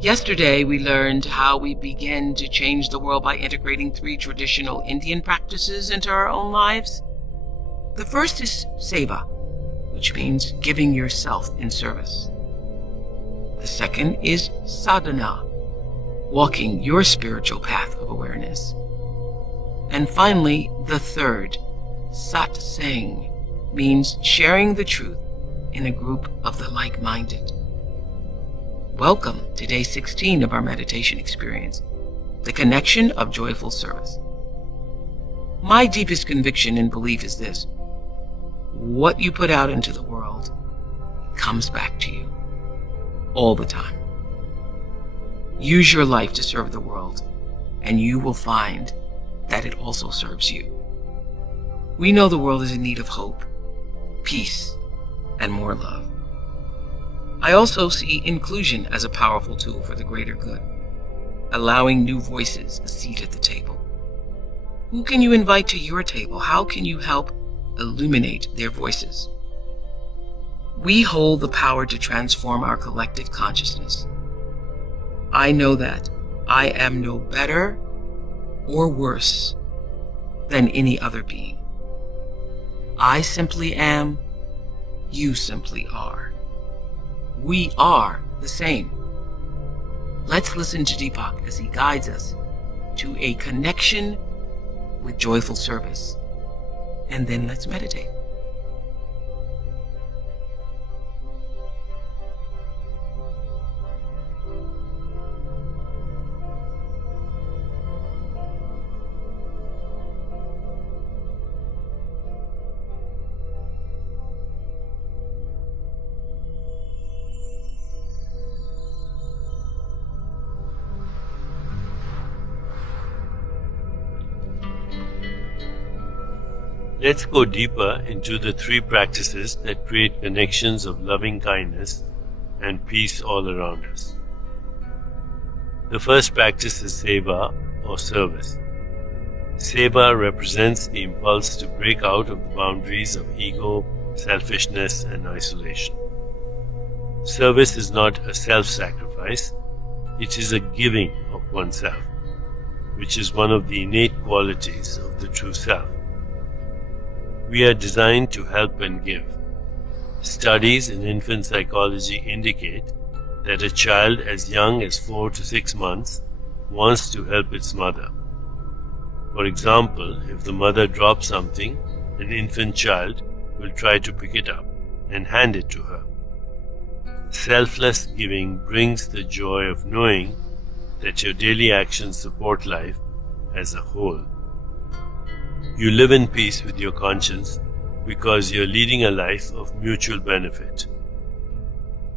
Yesterday, we learned how we begin to change the world by integrating 3 traditional Indian practices into our own lives. The first is seva, which means giving yourself in service. The second is sadhana, walking your spiritual path of awareness. And finally, the third, satsang, means sharing the truth in a group of the like-minded. Welcome to day 16 of our meditation experience, the connection of joyful service. My deepest conviction and belief is this: what you put out into the world comes back to you all the time. Use your life to serve the world, and you will find that it also serves you. We know the world is in need of hope, peace, and more love. I also see inclusion as a powerful tool for the greater good, allowing new voices a seat at the table. Who can you invite to your table? How can you help illuminate their voices? We hold the power to transform our collective consciousness. I know that I am no better or worse than any other being. I simply am, you simply are. We are the same. Let's listen to Deepak as he guides us to a connection with joyful service. And then let's meditate. Let's go deeper into the 3 practices that create connections of loving kindness and peace all around us. The first practice is seva, or service. Seva represents the impulse to break out of the boundaries of ego, selfishness, and isolation. Service is not a self-sacrifice, it is a giving of oneself, which is one of the innate qualities of the true self. We are designed to help and give. Studies in infant psychology indicate that a child as young as 4 to 6 months wants to help its mother. For example, if the mother drops something, an infant child will try to pick it up and hand it to her. Selfless giving brings the joy of knowing that your daily actions support life as a whole. You live in peace with your conscience because you're leading a life of mutual benefit.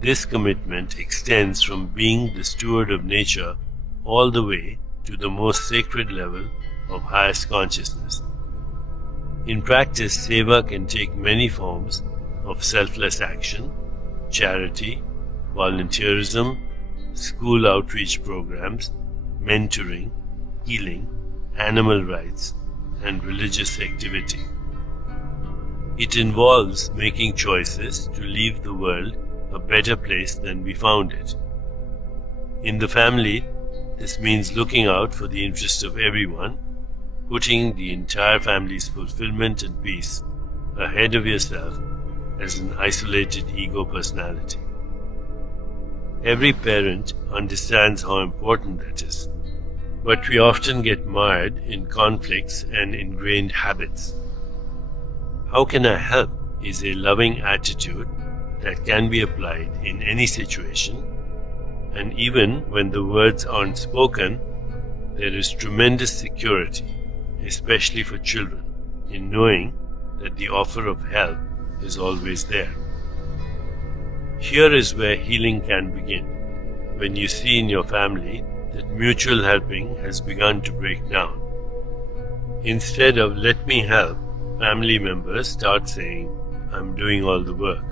This commitment extends from being the steward of nature all the way to the most sacred level of highest consciousness. In practice, seva can take many forms of selfless action, charity, volunteerism, school outreach programs, mentoring, healing, animal rights, and religious activity. It involves making choices to leave the world a better place than we found it. In the family, this means looking out for the interest of everyone, putting the entire family's fulfillment and peace ahead of yourself as an isolated ego personality. Every parent understands how important that is, but we often get mired in conflicts and ingrained habits. How can I help is a loving attitude that can be applied in any situation, and even when the words aren't spoken, there is tremendous security, especially for children, in knowing that the offer of help is always there. Here is where healing can begin, when you see in your family that mutual helping has begun to break down. Instead of "let me help," family members start saying, "I'm doing all the work,"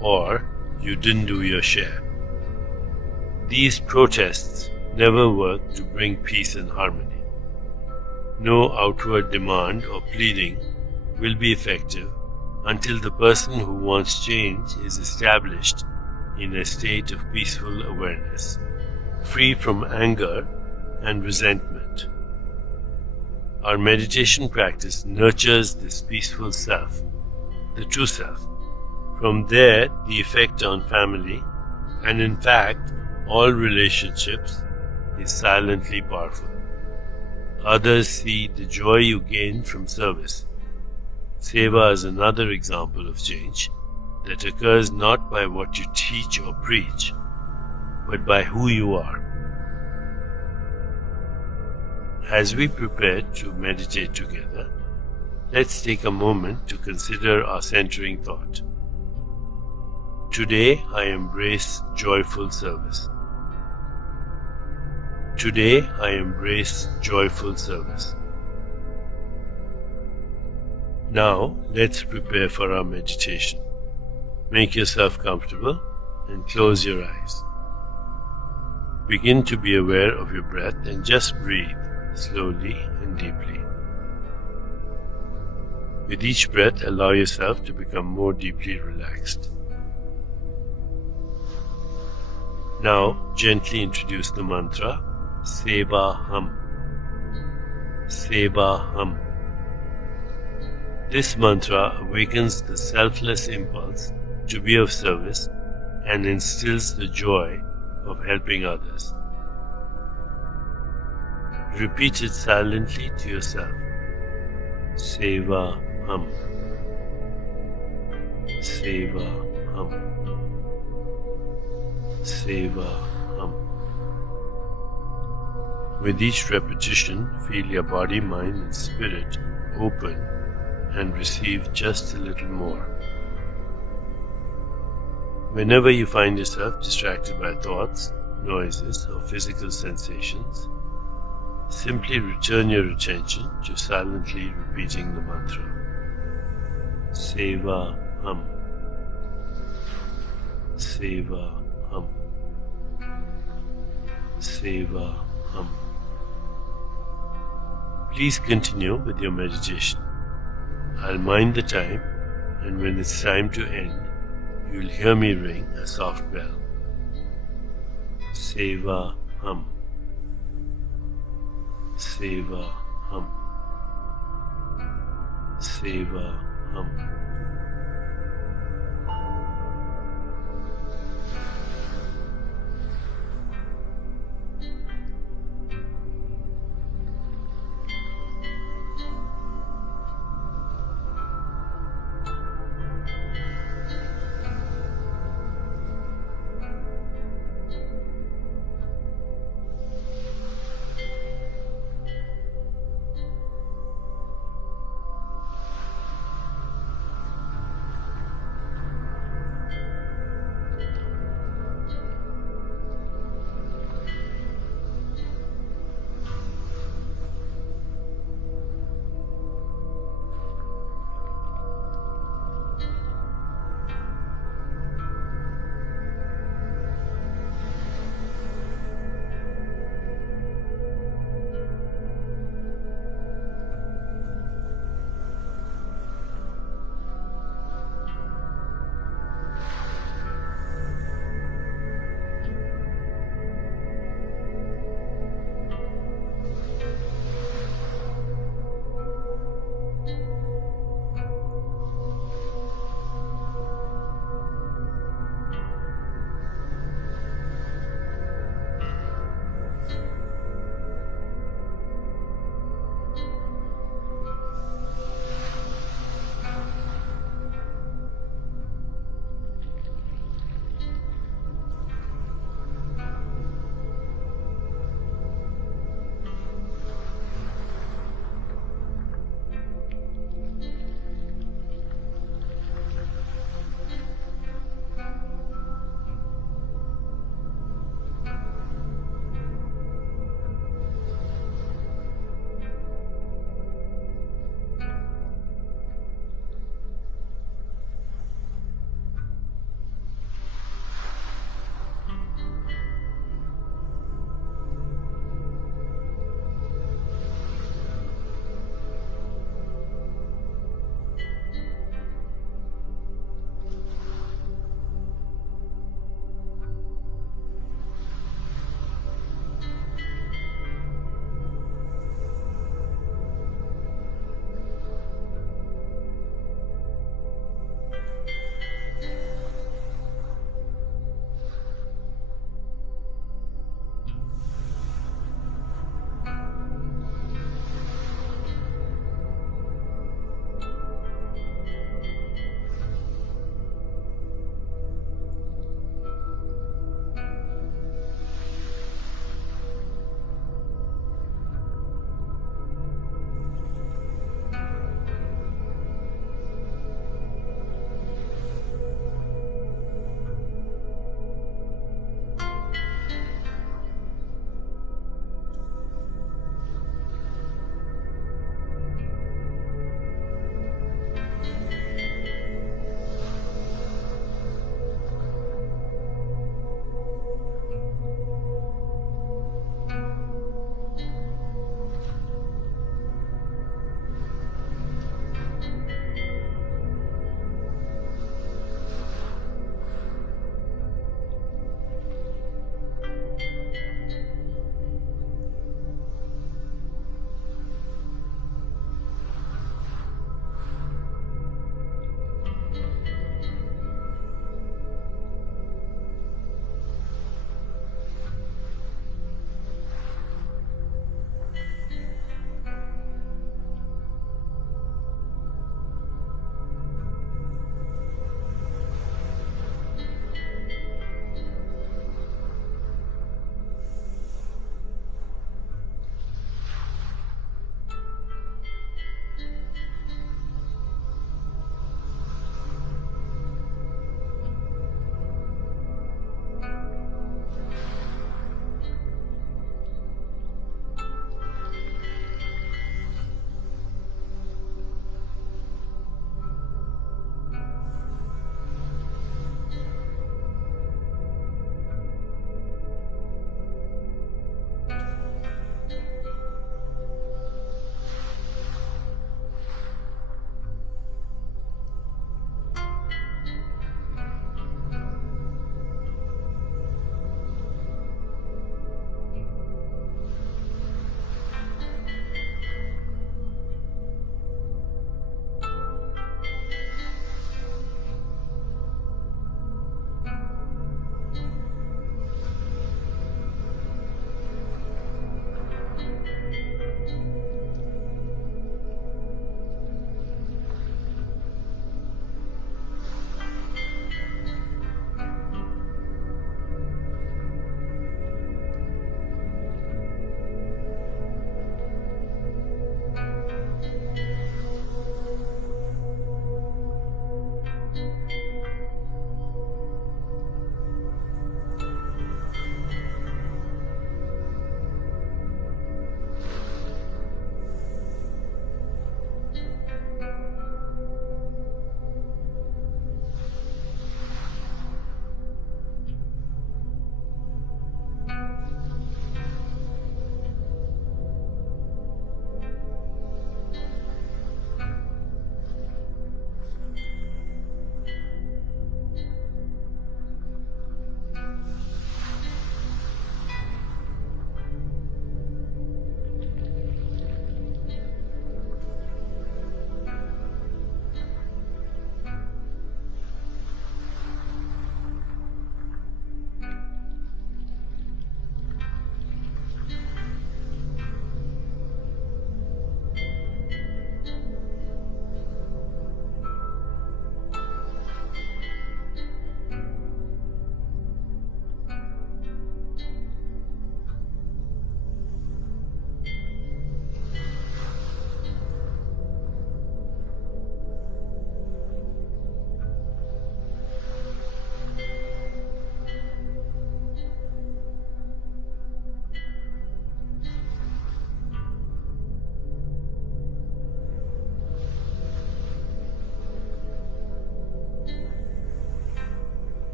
or "you didn't do your share." These protests never work to bring peace and harmony. No outward demand or pleading will be effective until the person who wants change is established in a state of peaceful awareness, free from anger and resentment. Our meditation practice nurtures this peaceful self, the true self. From there, the effect on family, and in fact, all relationships, is silently powerful. Others see the joy you gain from service. Seva is another example of change that occurs not by what you teach or preach, but by who you are. As we prepare to meditate together, let's take a moment to consider our centering thought. Today I embrace joyful service. Today I embrace joyful service. Now let's prepare for our meditation. Make yourself comfortable and close your eyes. Begin to be aware of your breath and just breathe slowly and deeply. With each breath, allow yourself to become more deeply relaxed. Now, gently introduce the mantra Seva Hum. Seva Hum. This mantra awakens the selfless impulse to be of service and instills the joy of helping others. Repeat it silently to yourself. Seva Hum. Seva Hum. Seva Hum. With each repetition, feel your body, mind and spirit open and receive just a little more. Whenever you find yourself distracted by thoughts, noises or physical sensations, simply return your attention to silently repeating the mantra. Seva Hum. Seva Hum. Seva Hum. Please continue with your meditation. I'll mind the time, and when it's time to end, you'll hear me ring a soft bell. Seva Hum. Seva Hum. Seva Hum.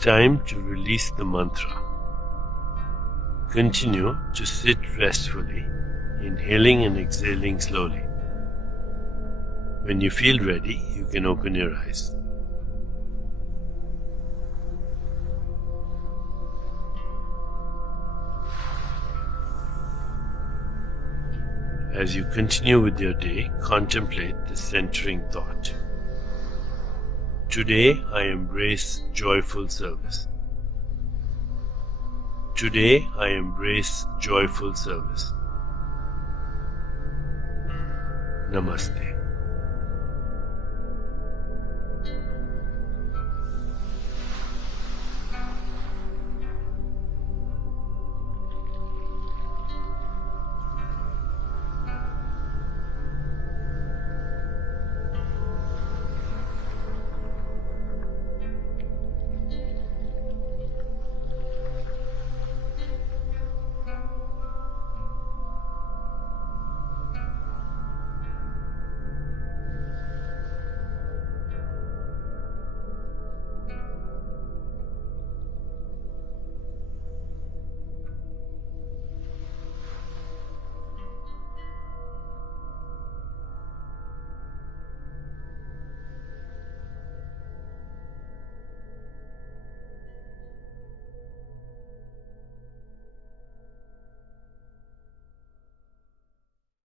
time to release the mantra. Continue to sit restfully, inhaling and exhaling slowly. When you feel ready, you can open your eyes. As you continue with your day, contemplate the centering thought. Today I embrace joyful service. Today I embrace joyful service. Namaste.